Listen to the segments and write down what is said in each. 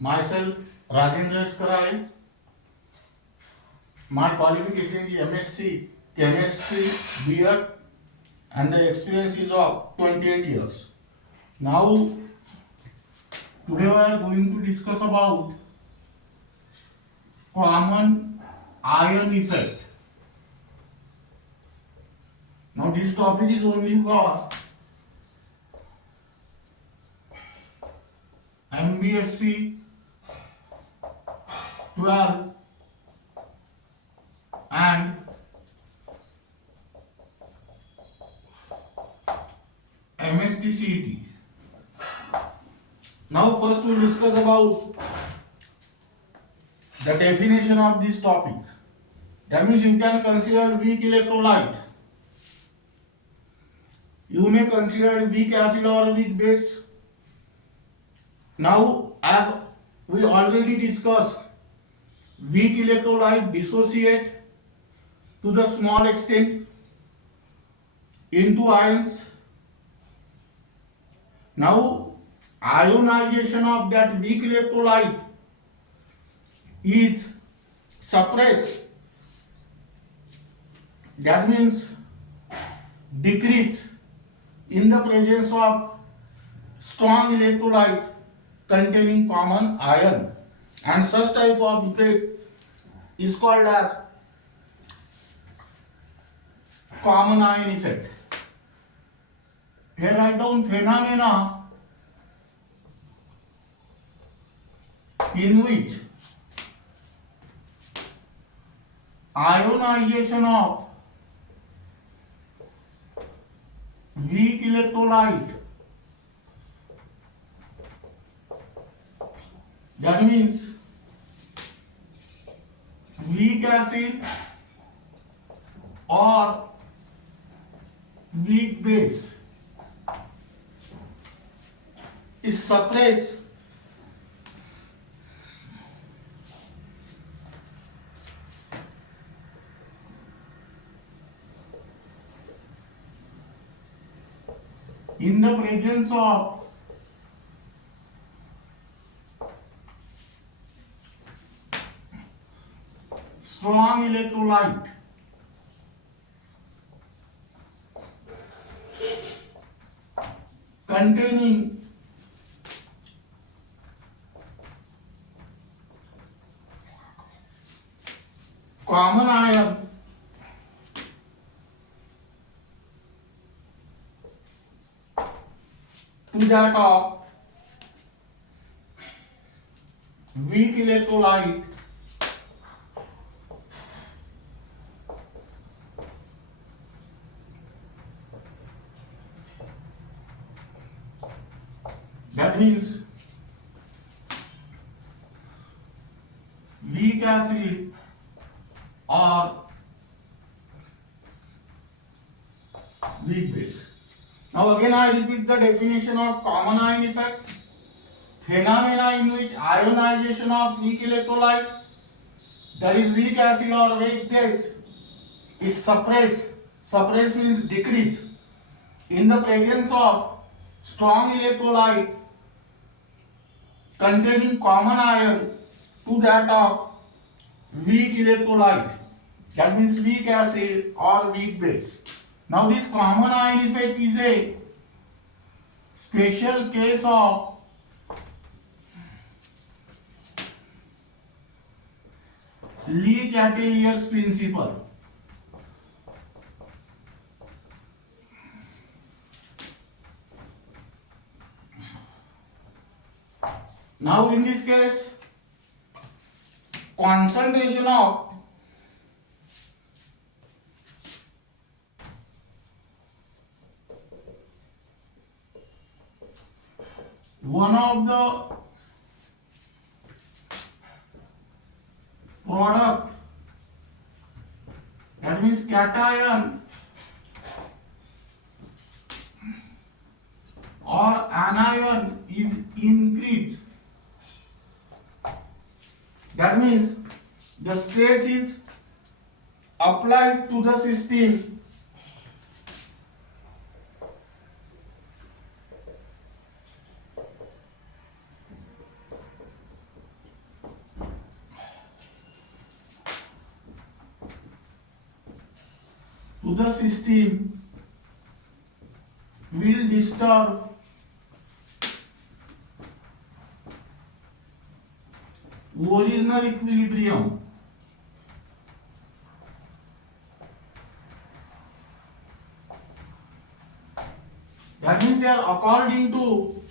Myself, Rajendra Skarai. My qualification is MSc Chemistry, B.Ed, and the experience is of 28 years. Now, today we are going to discuss about common ion effect. Now, this topic is only for MBSE 12 and MHT-CET. Now first we will discuss about the definition of this topic. That means you can consider weak electrolyte. You may consider weak acid or weak base. Now, as we already discussed, weak electrolyte dissociate to the small extent into ions. Now, ionization of that weak electrolyte is suppressed. That means decrease in the presence of strong electrolyte containing common ion, and such type of effect is called as common ion effect. Here write down phenomena in which ionization of weak electrolyte, that means weak acid or weak base, is suppressed in the presence of strong electrolyte containing common ion to that of weak electrolyte that means weak acid or weak base. Now again I repeat the definition of common ion effect. Phenomena in which ionization of weak electrolyte, that is weak acid or weak base, is suppressed. Suppressed means decrease in the presence of strong electrolyte containing common ion to that of weak electrolyte, that means weak acid or weak base. Now this common ion effect is a special case of Le-Chatelier's principle. Now in this case, concentration of one of the product, that means cation or anion, is increased. That means the stress is applied to the system to the system will disturb original equilibrium. That means here, according to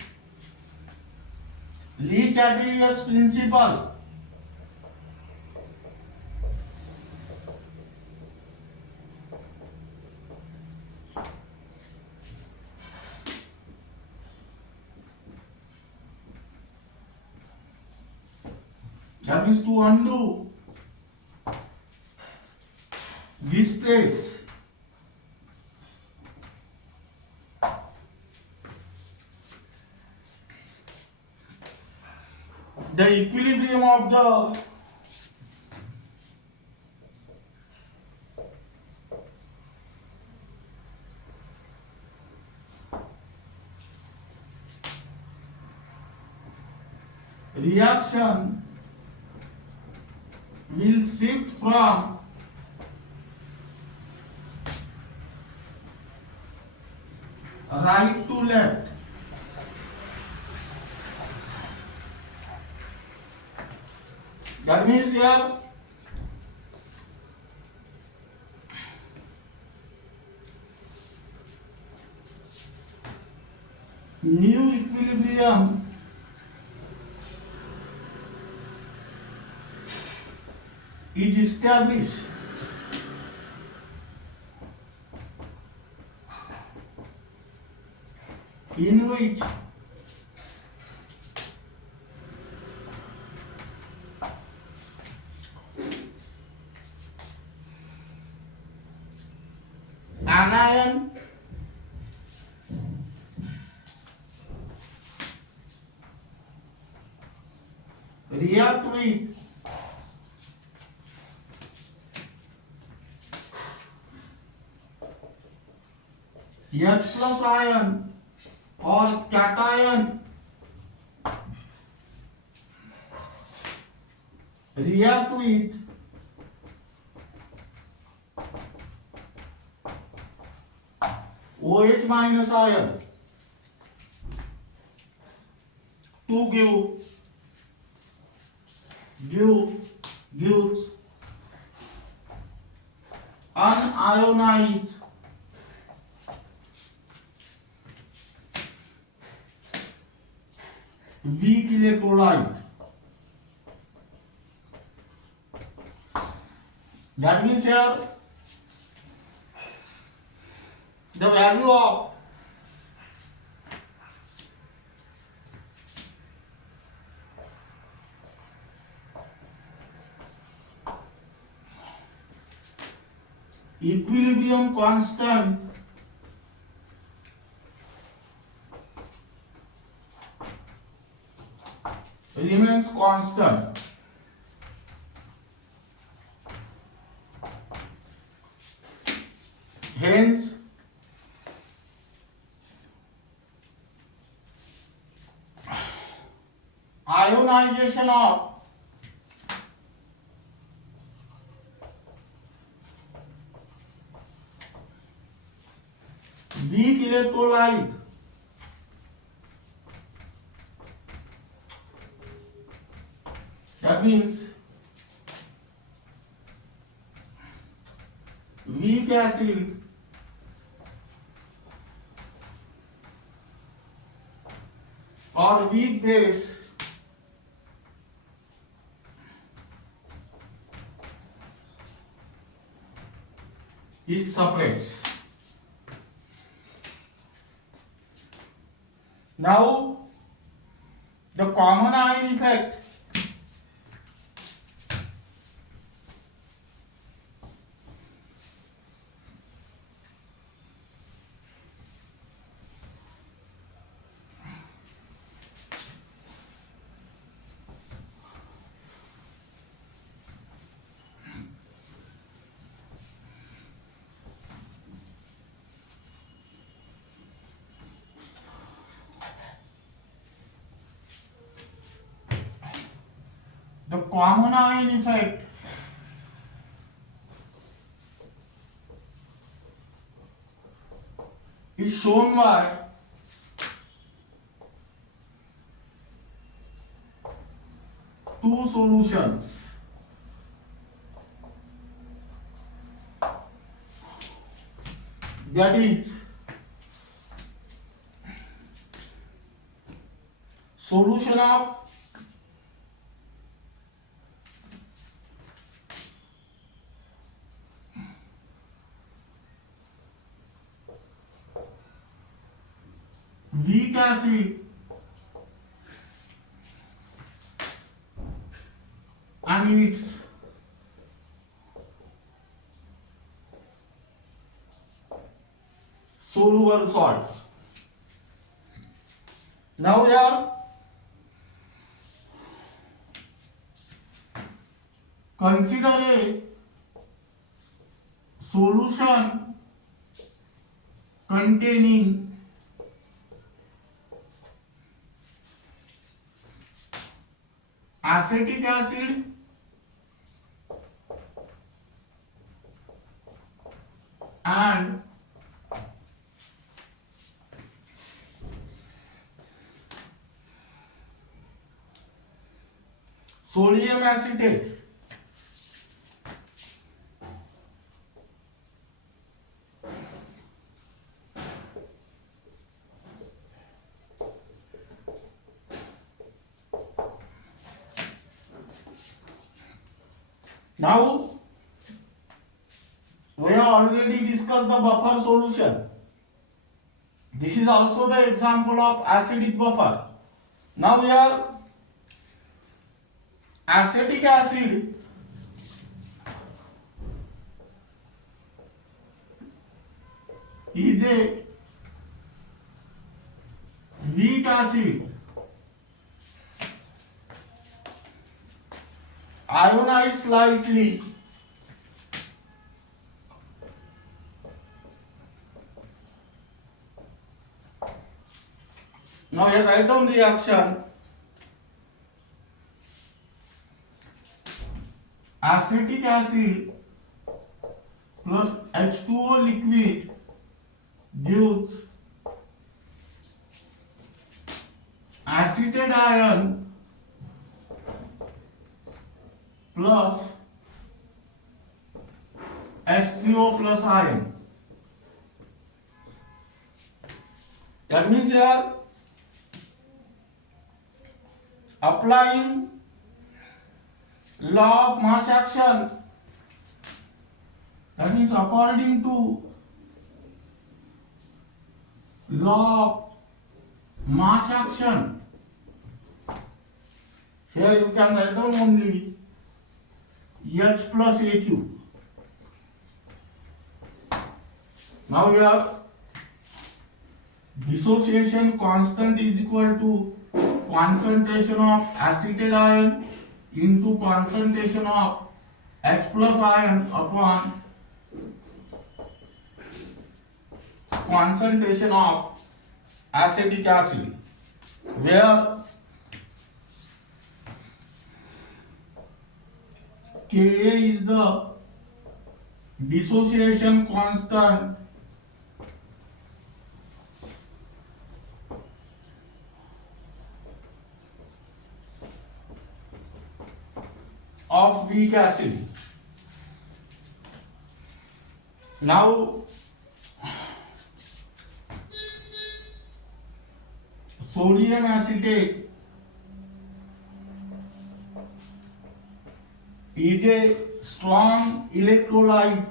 Lee-Chatterjee's principle, that means to undo this stress, the equilibrium of the reaction will shift from right to left. That means here new equilibrium is established in which anion react with H plus ion or cation react with OH minus ion to gives unionized weak electrolyte. That means here the value of equilibrium constant remains constant. Hence, ionization of weak electrolyte that means weak acid or weak base is suppressed. Now the common ion effect common ion effect is shown by two solutions. That is solution of weak acid and its soluble salt. Now here consider a solution containing acetic acid and sodium acetate. Now we have already discussed the buffer solution. This is also the example of acidic buffer. Now we are acetic acid is a weak acid ionized slightly now here write down the reaction. Acetic acid plus H2O liquid gives acetate ion plus H3O plus ion. That means here applying law of mass action, that means according to law of mass action, here you can write down only H plus AQ. Now we have dissociation constant is equal to concentration of acetate ion into concentration of H plus ion upon concentration of acetic acid, where Ka is the dissociation constant of weak acid. Now sodium acetate is a strong electrolyte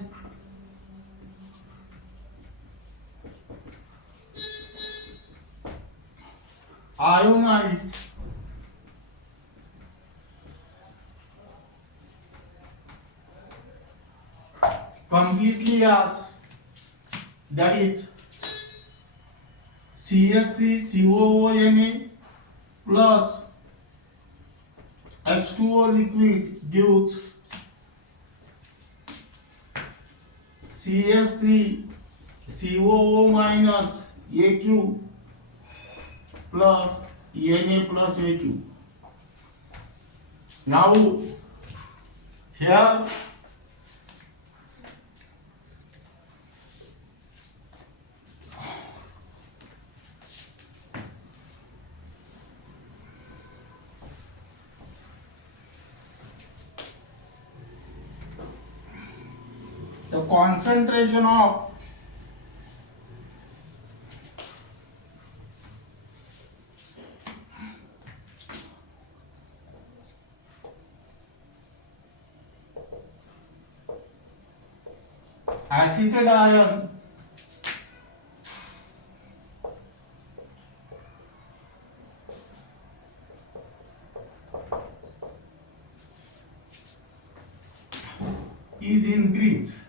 ionized completely as, that is CH3COONA plus H2O liquid gives CH3COO minus AQ plus Na plus AQ. Now here the concentration of acetate ion is increased.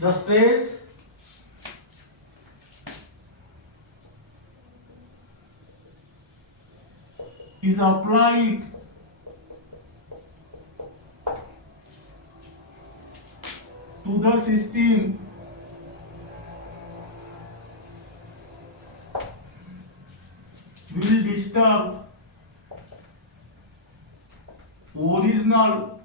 The stress is applied to the system will disturb original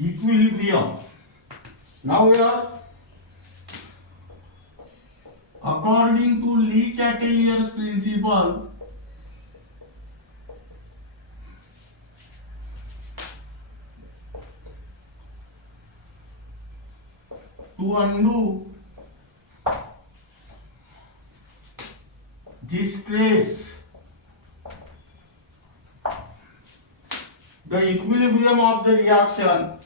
equilibrium. Now here, according to Le-Chatelier's principle, to undo this stress, the equilibrium of the reaction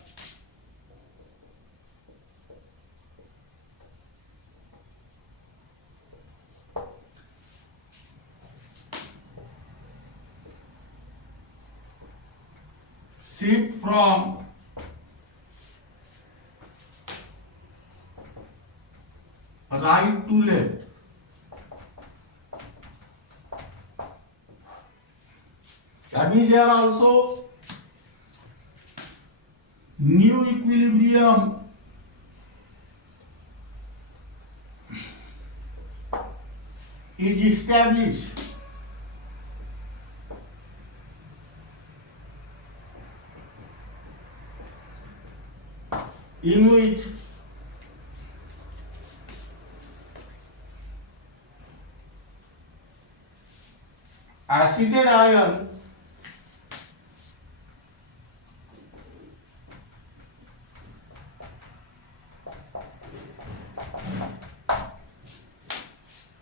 shift from right to left. That means here also new equilibrium is established. In which acetate ion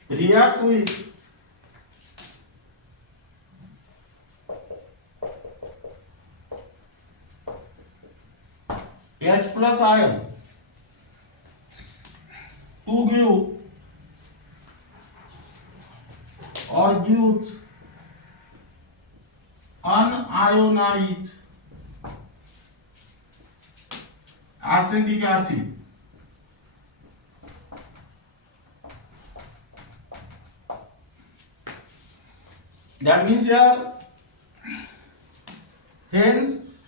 reacts with H plus ion to give or gives unionized acetic acid. That means here, hence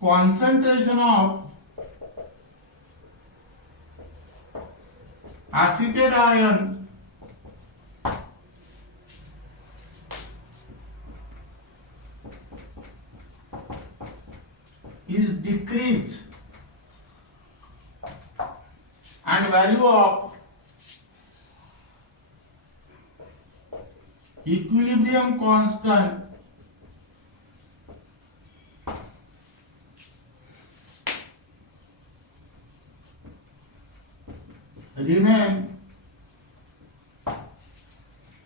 concentration of acetate ion is decreased and value of equilibrium constant remain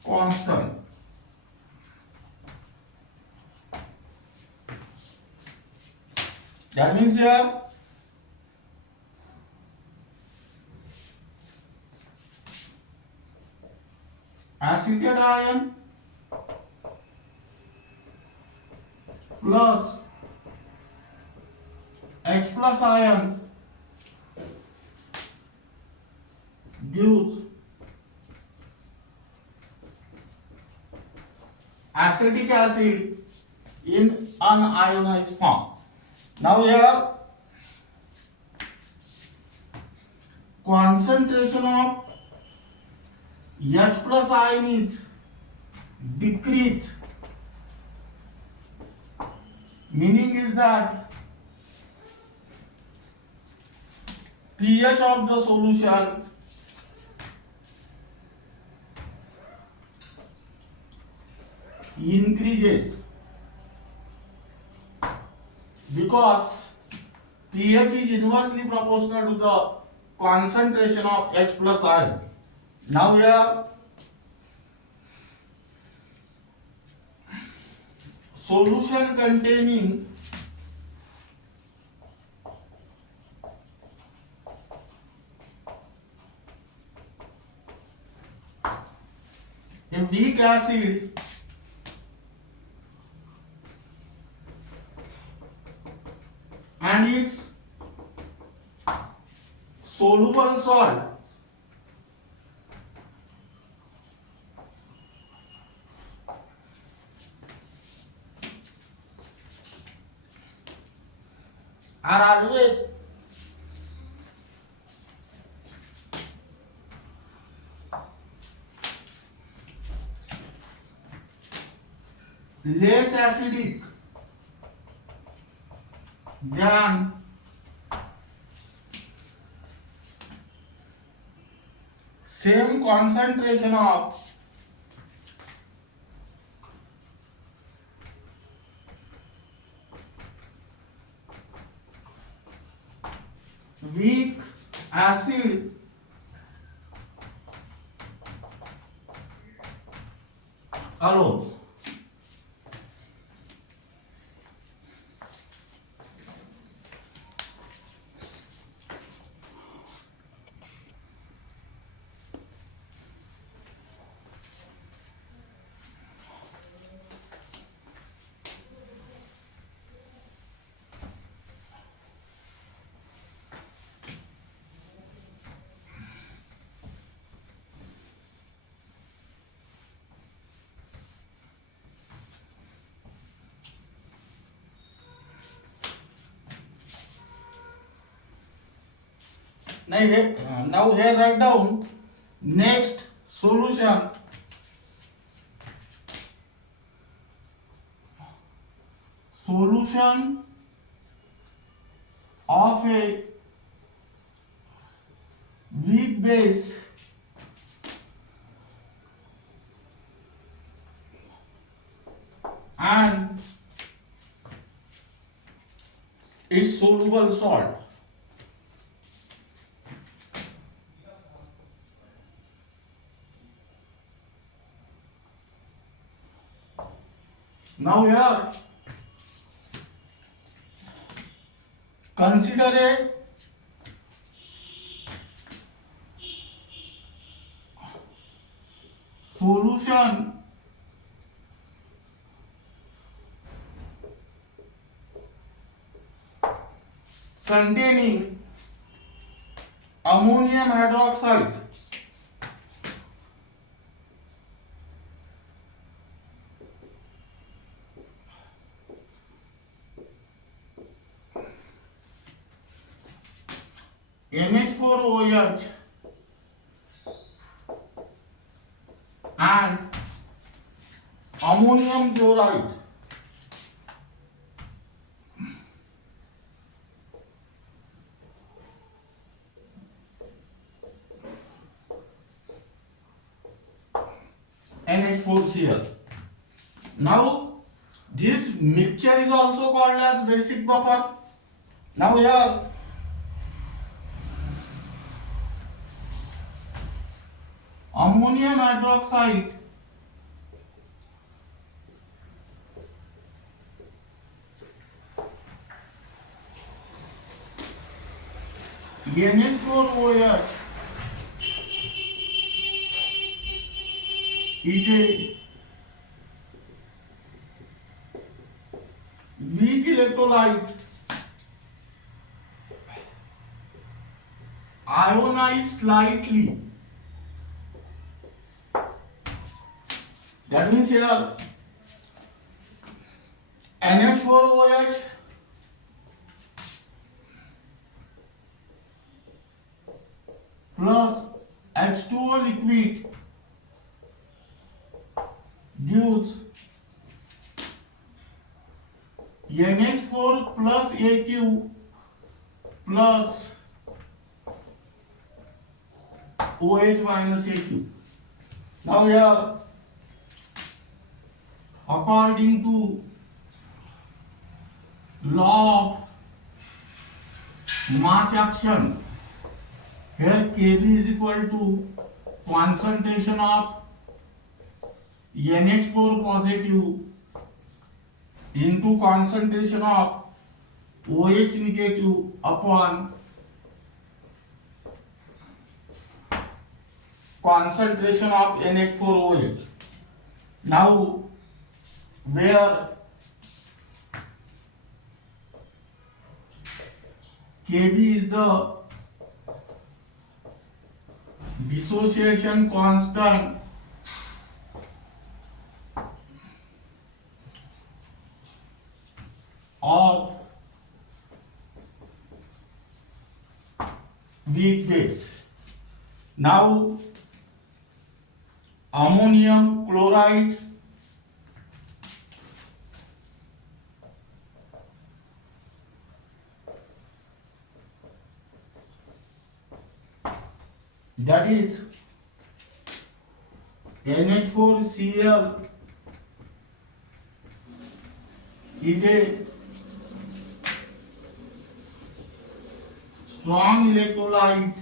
constant. That means here acetate ion plus H plus ion gives acetic acid in unionized form. Now here concentration of H plus ion is decreased, meaning is that pH of the solution increases because pH is inversely proportional to the concentration of H plus ion. Now here solution containing a weak acid and its soluble salt are always less acidic than same concentration of weak acid alone. Now here write down next solution of a weak base and its soluble salt. Now here consider a solution containing ammonium hydroxide NH4OH and ammonium chloride. NH4Cl. Now this mixture is also called as basic buffer. Now here ammonium hydroxide NH4OH is a weak electrolyte ionized slightly. That means here NH4OH plus H2O liquid gives NH4 plus AQ plus OH minus AQ. Now here according to law of mass action, here Kb is equal to concentration of NH4 positive into concentration of OH negative upon concentration of NH4OH. Now, where Kb is the dissociation constant of weak base. Now, ammonium chloride that is NH4Cl is a strong electrolyte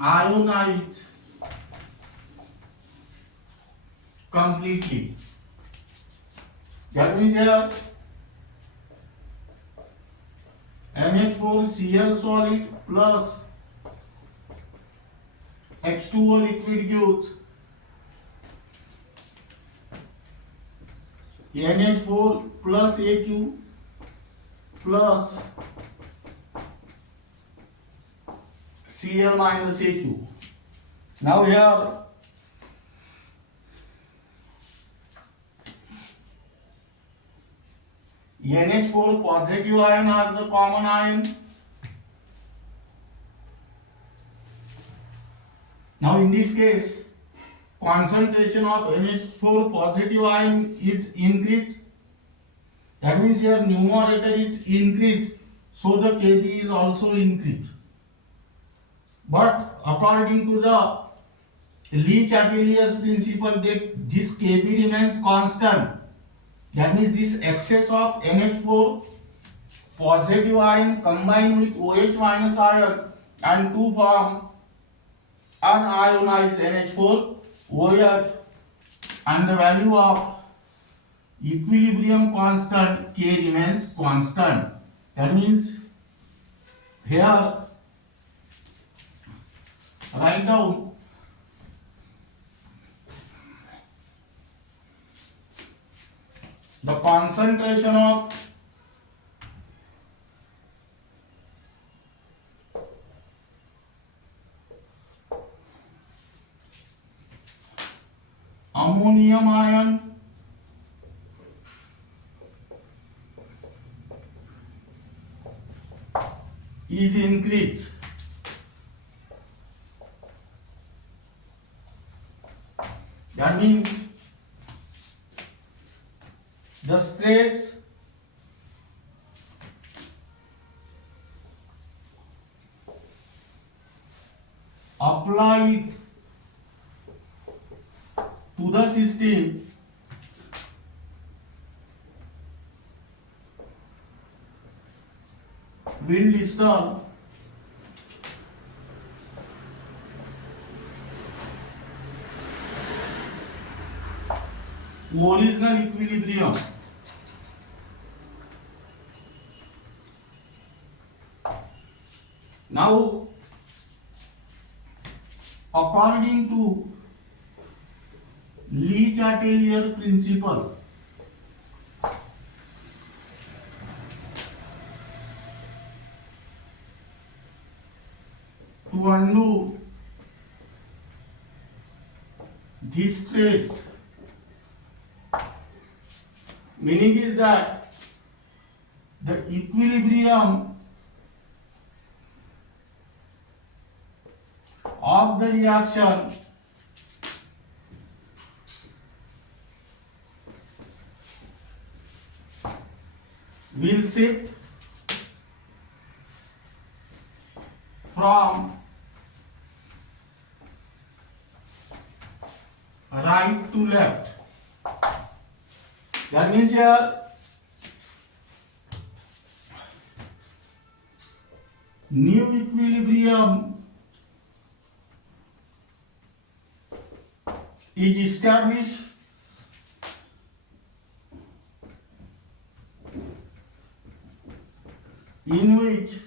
ionized completely. That means here NH4Cl solid plus H2O liquid gives NH4 plus AQ plus Cl minus AQ. Now here NH4 positive ion are the common ion. Now in this case, concentration of NH4 positive ion is increased. That means here numerator is increased, so the Kb is also increased. But according to the Lee-Chatelier principle, that this Kb remains constant. That means this excess of NH4 positive ion combined with OH minus ion and to form unionized NH4 OH, and the value of equilibrium constant K remains constant. That means here write down the concentration of ammonium ion is increased. That means the stress applied to the system will disturb original equilibrium. Now, according to Lee-Chatelier principle, to undo this stress, meaning is that the equilibrium of the reaction will shift from right to left. That means here new equilibrium is established in which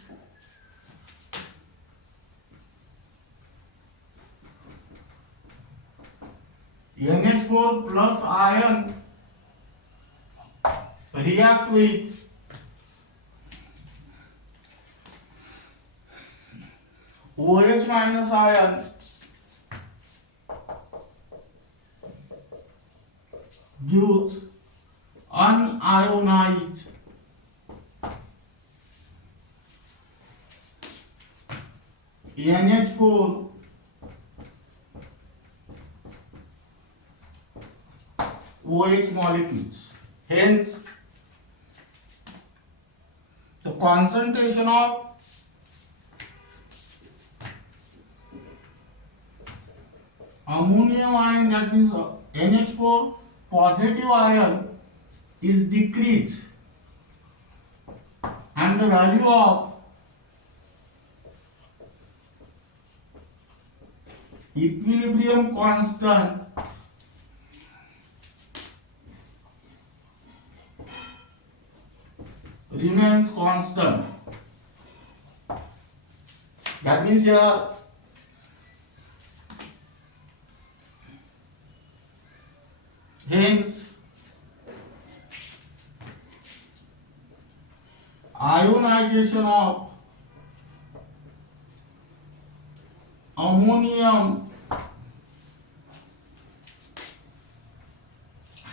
NH4 plus ion react with OH minus ion gives unionized NH4 OH molecules. Hence, the concentration of ammonium ion, that means NH4 positive ion, is decreased, and the value of equilibrium constant remains constant. That means here hence ionization of ammonium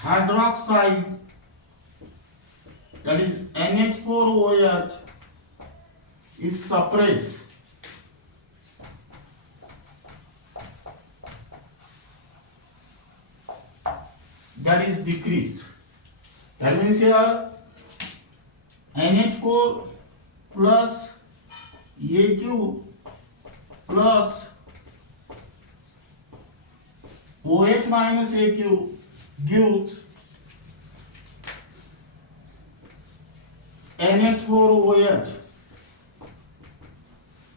hydroxide, that is NH4OH, is suppressed. That is decreased. That means here NH4 plus AQ plus OH minus AQ gives NH4OH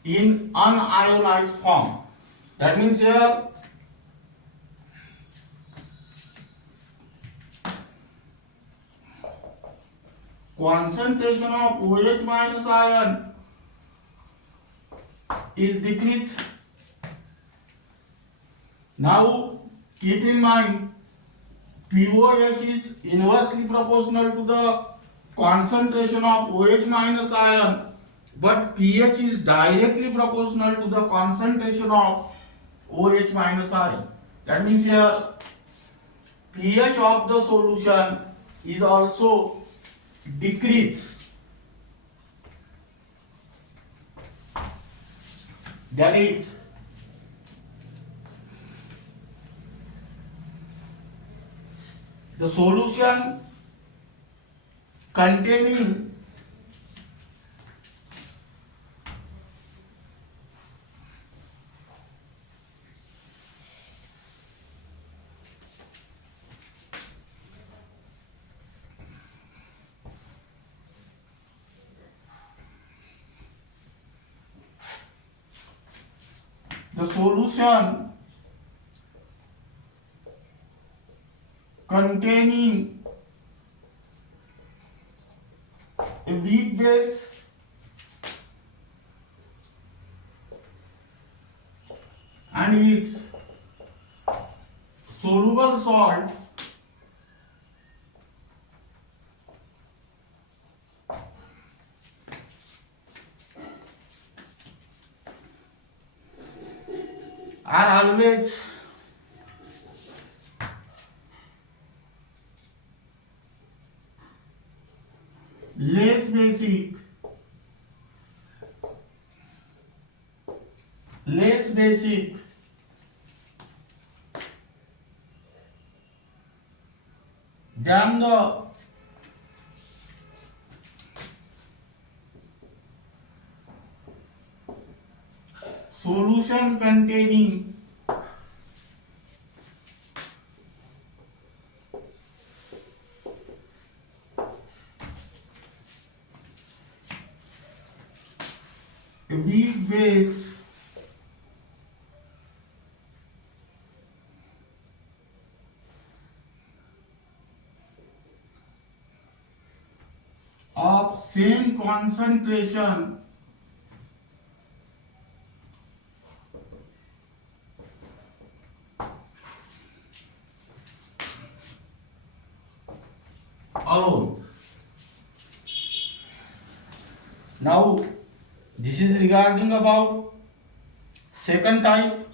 in unionized form. That means here concentration of OH minus ion is decreased. Now keep in mind, POH is inversely proportional to the concentration of OH minus ion, but pH is directly proportional to the concentration of OH minus ion. That means here pH of the solution is also decreased. That is, the solution containing containing a weak base and its soluble salt are always less basic than the solution containing a weak base of same concentration alone. Now this is regarding about second type.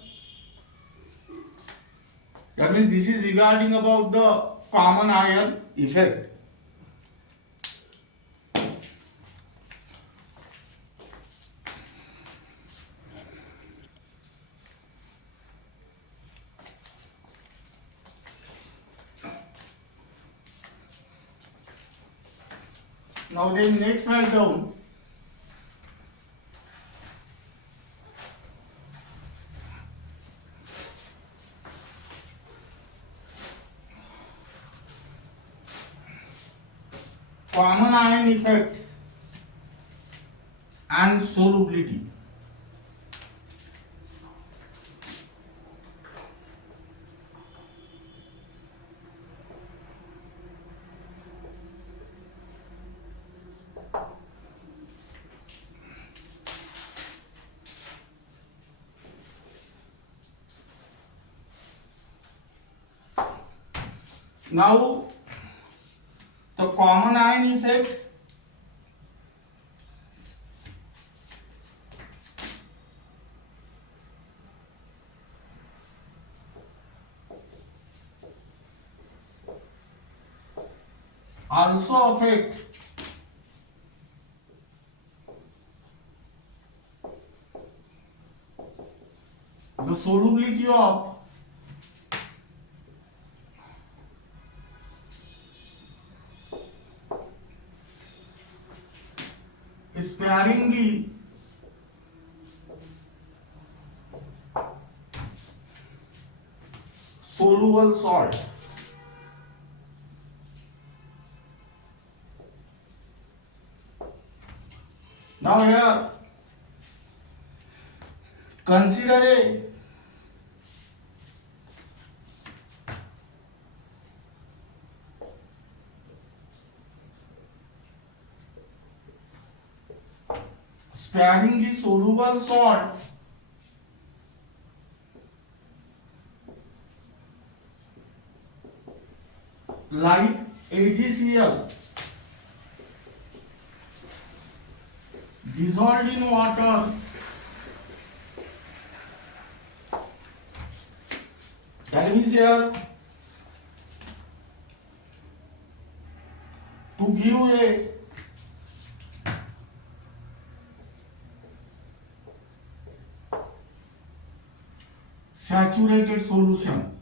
That means this is regarding about the common ion effect. Now then next write down common ion effect and solubility. Now the common ion effect also affect the solubility of sparingly soluble salt. Now here consider a sparingly soluble salt like AgCl dissolved in water that means here to give a saturated solution.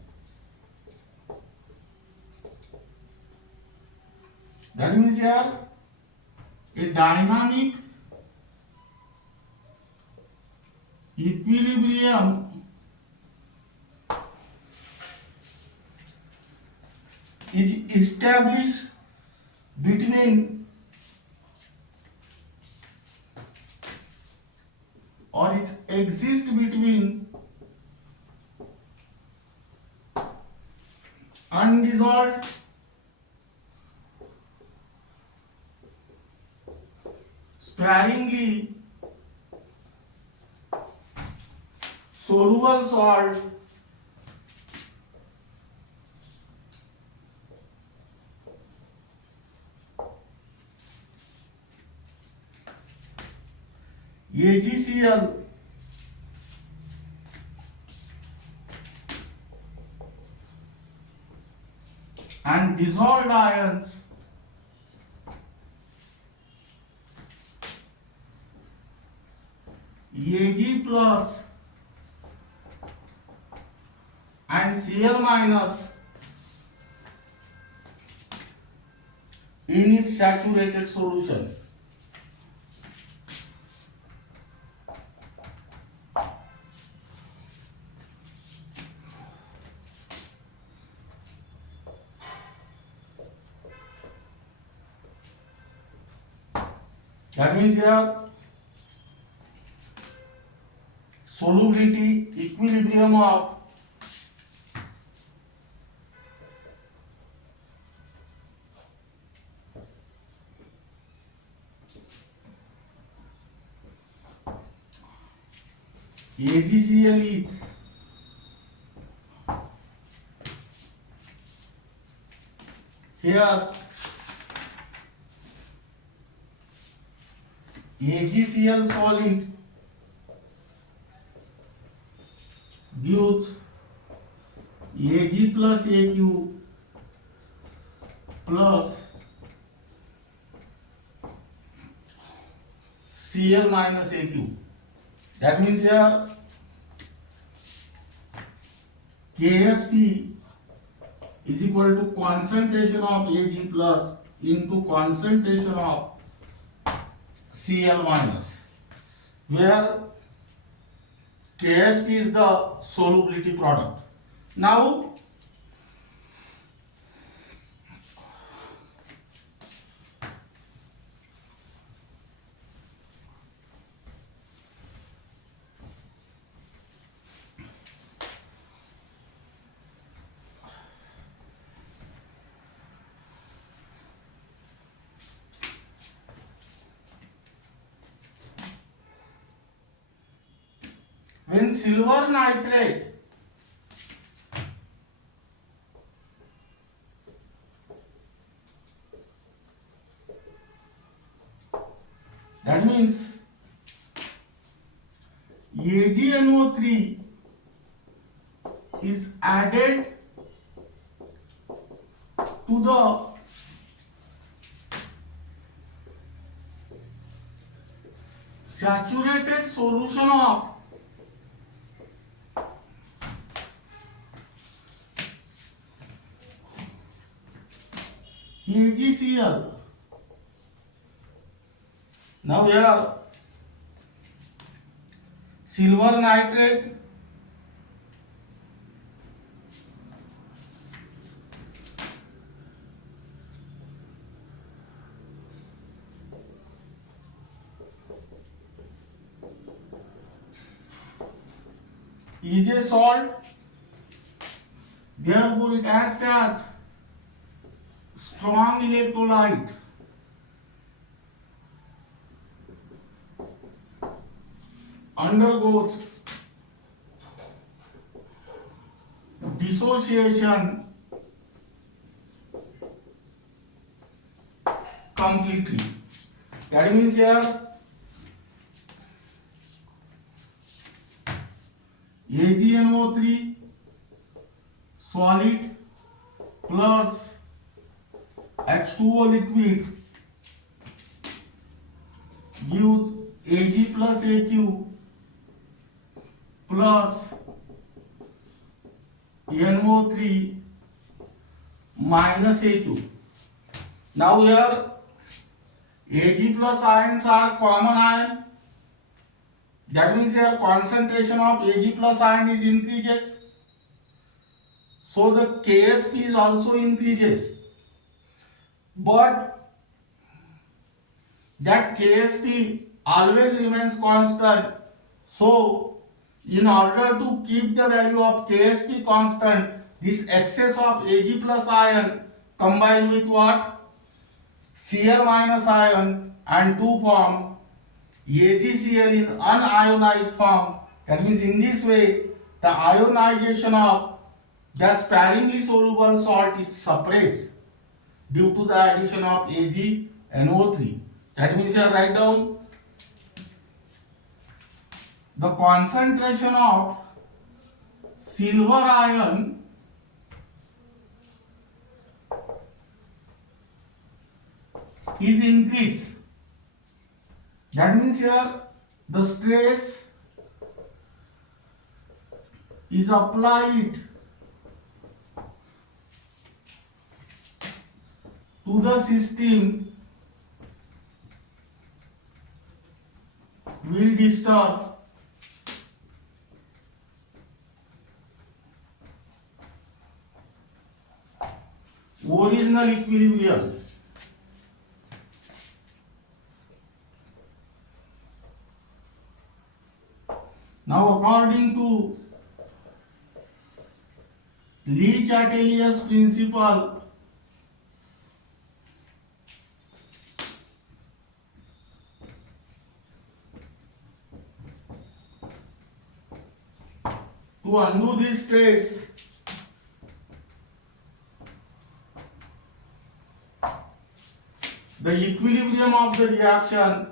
That means here a dynamic equilibrium is established between or it exists between undissolved sparingly soluble salt AgCl and dissolved ions Ag plus and Cl minus in its saturated solution. That means here solubility equilibrium of AgCl is here AgCl solid gives Ag plus Aq plus Cl minus Aq. That means here KSP is equal to concentration of Ag plus into concentration of Cl minus, where KSP is the solubility product. Now when silver nitrate that means AgNO3 is added to the saturated solution of AgCl. Now here silver nitrate is a salt, therefore it acts as strong electrolyte undergoes dissociation completely. That means here AgNO3 solid plus H2O liquid gives Ag plus Aq plus NO3 minus A2. Now here Ag plus ions are common ion. That means here concentration of Ag plus ion is increases. So the KSP is also increases. But that KSP always remains constant. So in order to keep the value of KSP constant, this excess of Ag plus ion combined with what? Cl minus ion and to form AgCl in unionized form. That means in this way the ionization of the sparingly soluble salt is suppressed due to the addition of AgNO3. That means here write down the concentration of silver ion is increased. That means here the stress is applied to the system will disturb original equilibrium. Now, according to Lee-Chatelier's principle, to undo this stress, the equilibrium of the reaction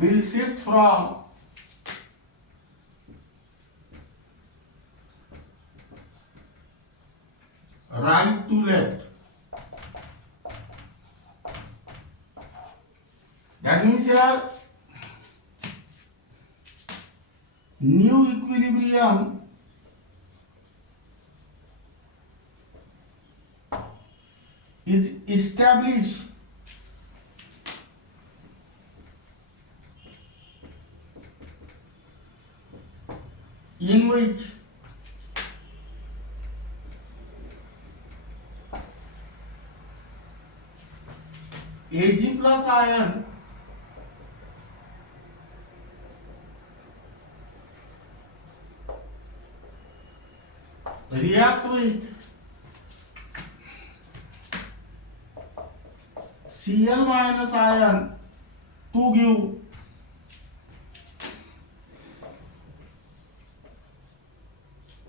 will shift from right to left. That means here new equilibrium is established in which Ag plus ion react with Cl minus ion to give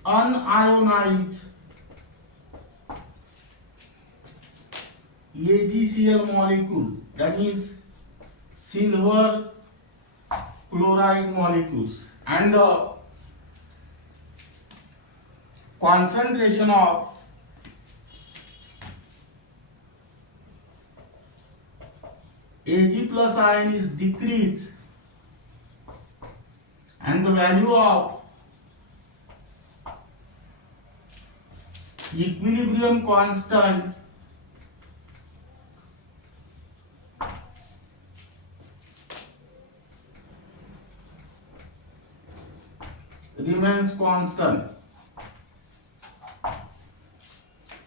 unionized AgCl molecule, that means silver chloride molecules, and the concentration of Ag plus ion is decreased, and the value of equilibrium constant remains constant.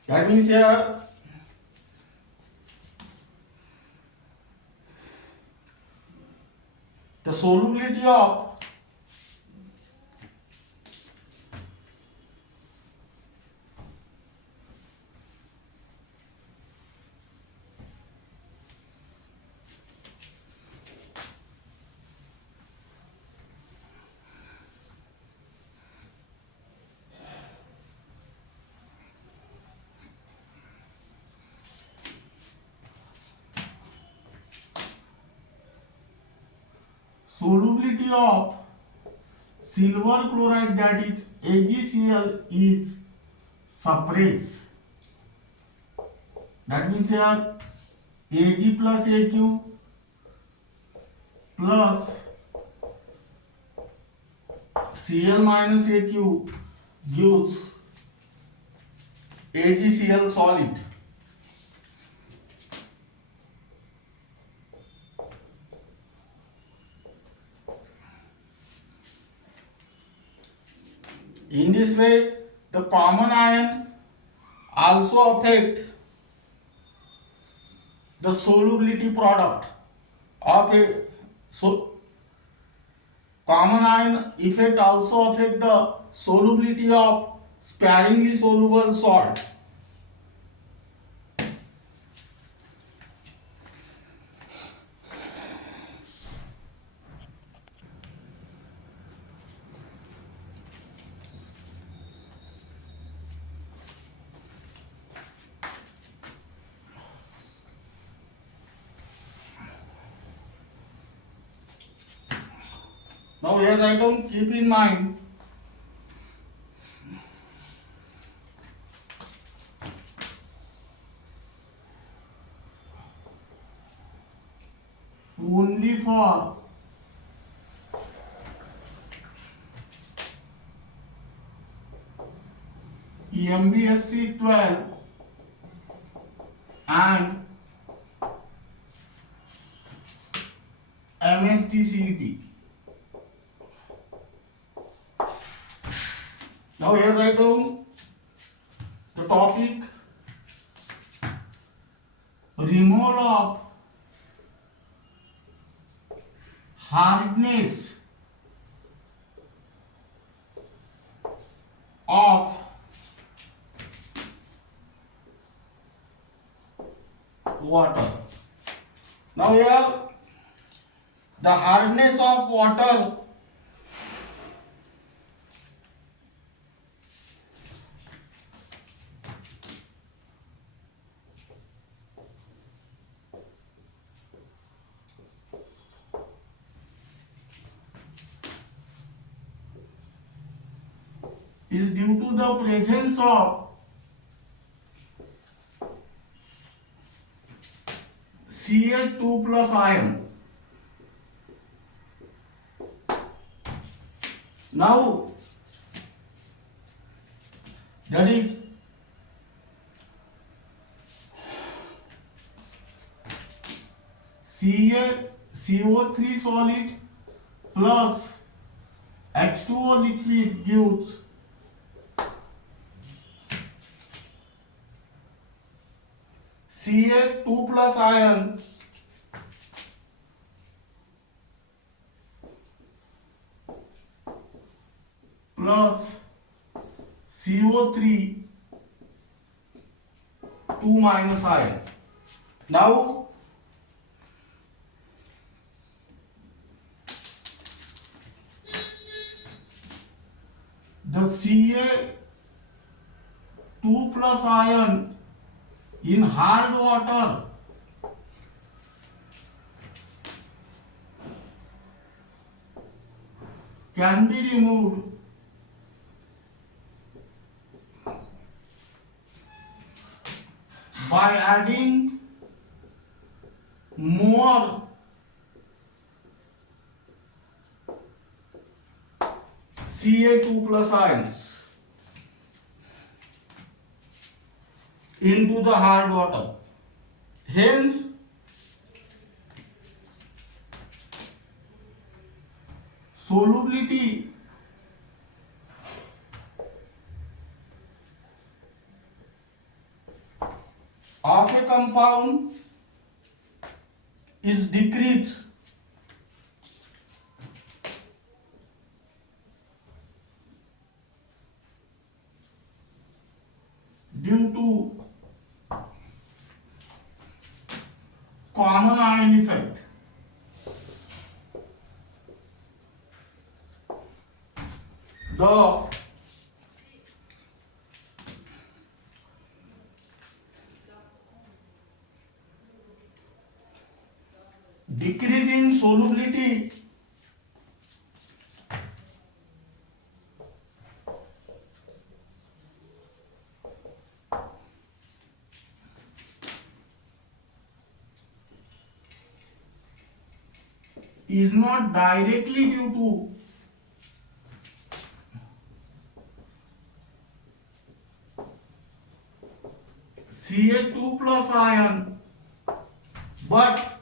That means here the solubility of solubility of silver chloride, that is AgCl, is suppressed. That means here Ag plus Aq plus Cl minus Aq gives AgCl solid. In this way, the common ion also affect the solubility product of a common ion effect also affect the solubility of sparingly soluble salt. Now here I don't keep in mind only for MBSE 12 and MHT-CET. Now here write down the topic: removal of hardness of water. Now here the hardness of water is due to the presence of Ca2 plus ion. Now that is CO3 solid plus H2O liquid gives Ca2 plus ion plus CO3 2 minus ion. Now the Ca2 plus ion in hard water can be removed by adding more Ca2 plus ions into the hard water. Hence, solubility of a compound is decreased due to common ion effect. The decrease in solubility is not directly due to Ca2 plus ion, but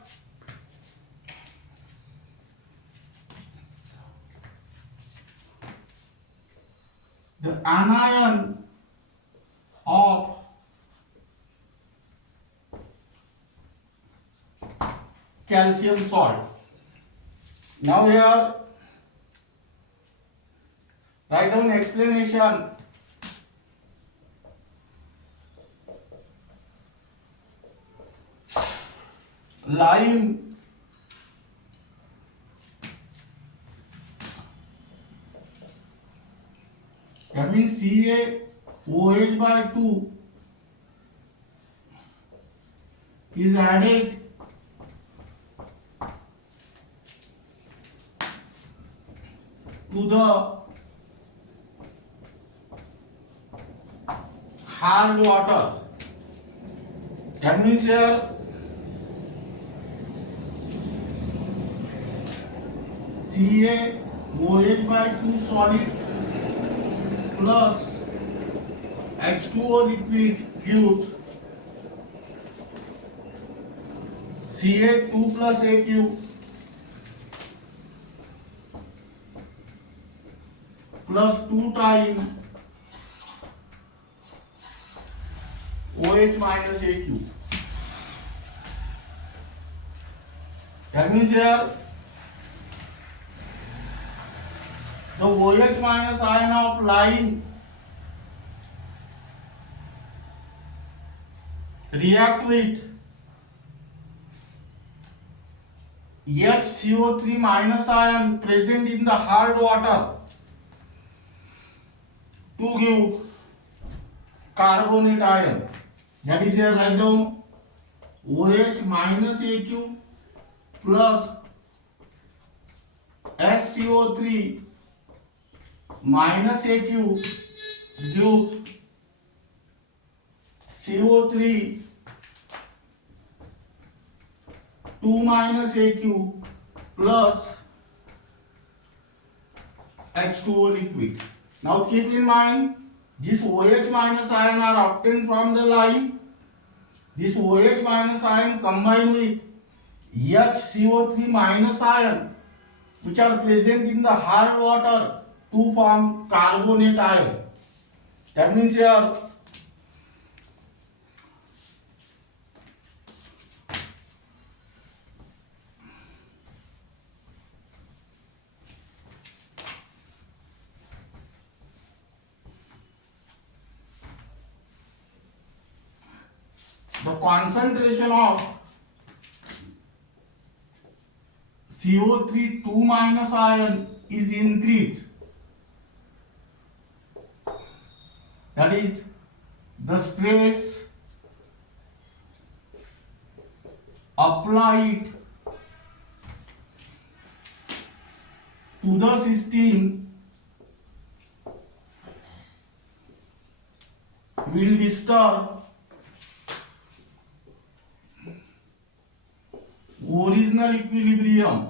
the anion of calcium salt. Now here write down explanation. Lime that means CaOH by 2 is added to the hard water. That means here CaOH by 2 solid plus H2O liquid gives Ca2 plus Aq plus 2 times OH minus AQ. That means here the OH minus ion of line react with HCO3 minus ion present in the hard water to give carbonate ion. That is here write down OH minus AQ plus SCO3 minus AQ gives CO3 2 minus AQ plus H2O liquid. Now keep in mind this OH minus ion are obtained from the line. This OH minus ion combined with HCO3 minus ion which are present in the hard water to form carbonate ion. That means here the concentration of CO3 2 minus ion is increased. That is, the stress applied to the system will disturb original equilibrium.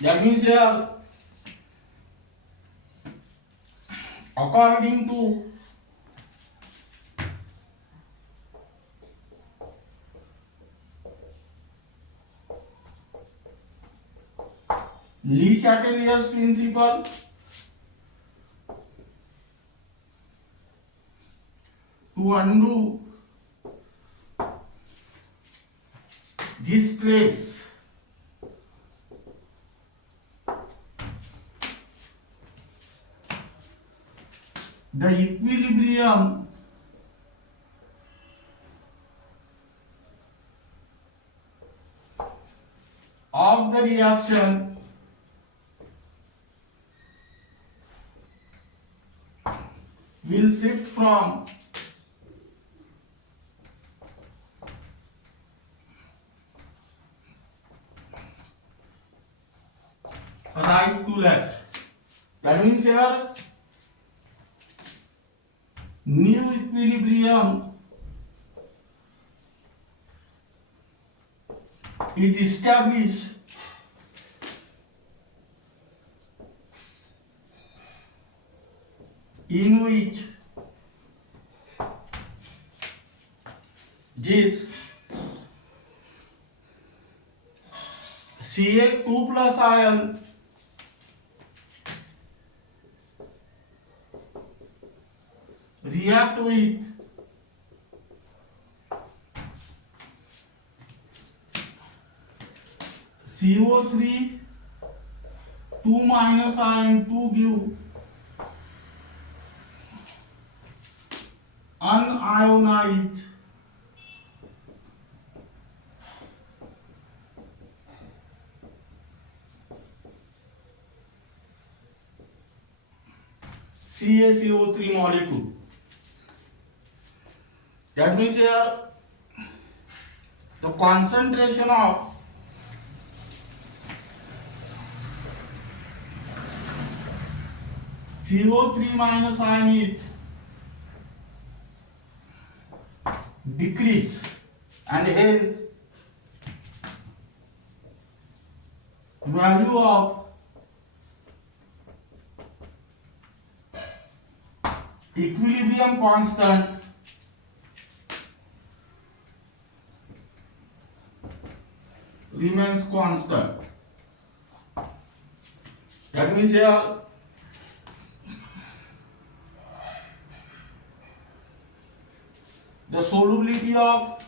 That means here, according to Le-Chatelier's principle, to undo this stress, the equilibrium of the reaction will shift from right to left. That means here new equilibrium is established in which this Cl2 plus ion react with CO3 2 minus ion to give unionized CaCO3 molecule. That means here the concentration of CO3 minus ion is decreased and hence value of equilibrium constant remains constant. That means here the solubility of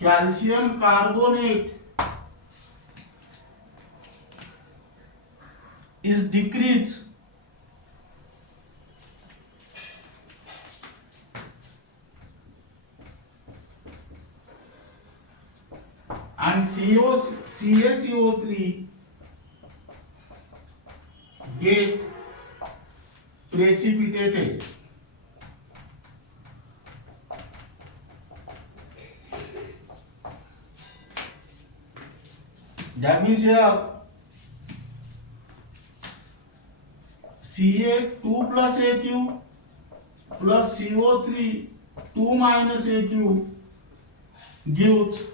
calcium carbonate is decreased and CaCO3 get precipitated. That means here Ca2 plus Aq plus CO3 2 minus Aq gives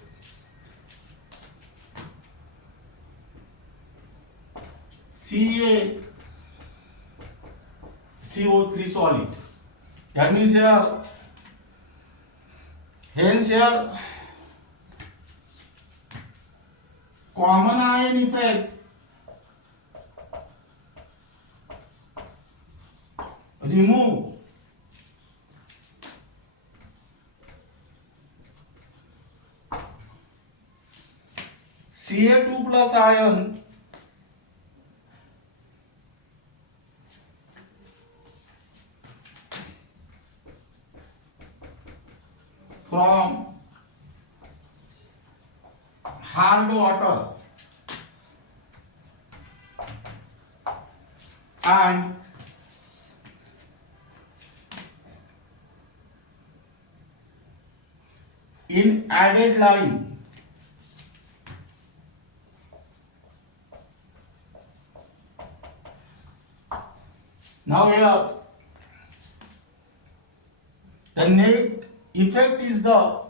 CaCO3 solid. That means here, hence here, common ion effect remove Ca2 plus ion from hard water and in added line now here the net effect is the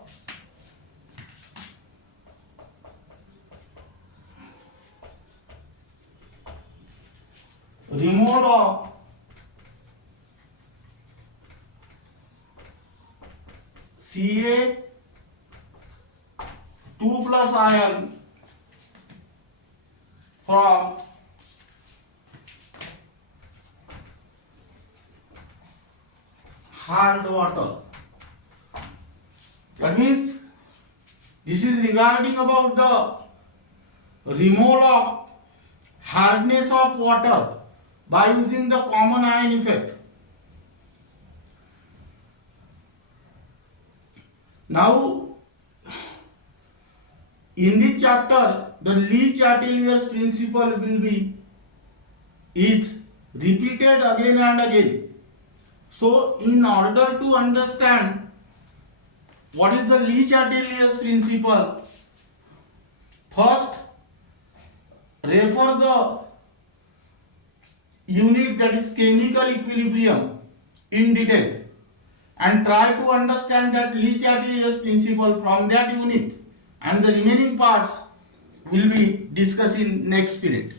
removal of Ca2 plus ion from hard water. That means this is regarding about the removal of hardness of water by using the common ion effect. Now in this chapter the Lee-Chatellier's principle will be is repeated again and again. So in order to understand what is the Lee-Chatellier's principle, first refer the unit that is chemical equilibrium in detail and try to understand that Lee-Chatellier's principle from that unit, and the remaining parts will be discussed in next period.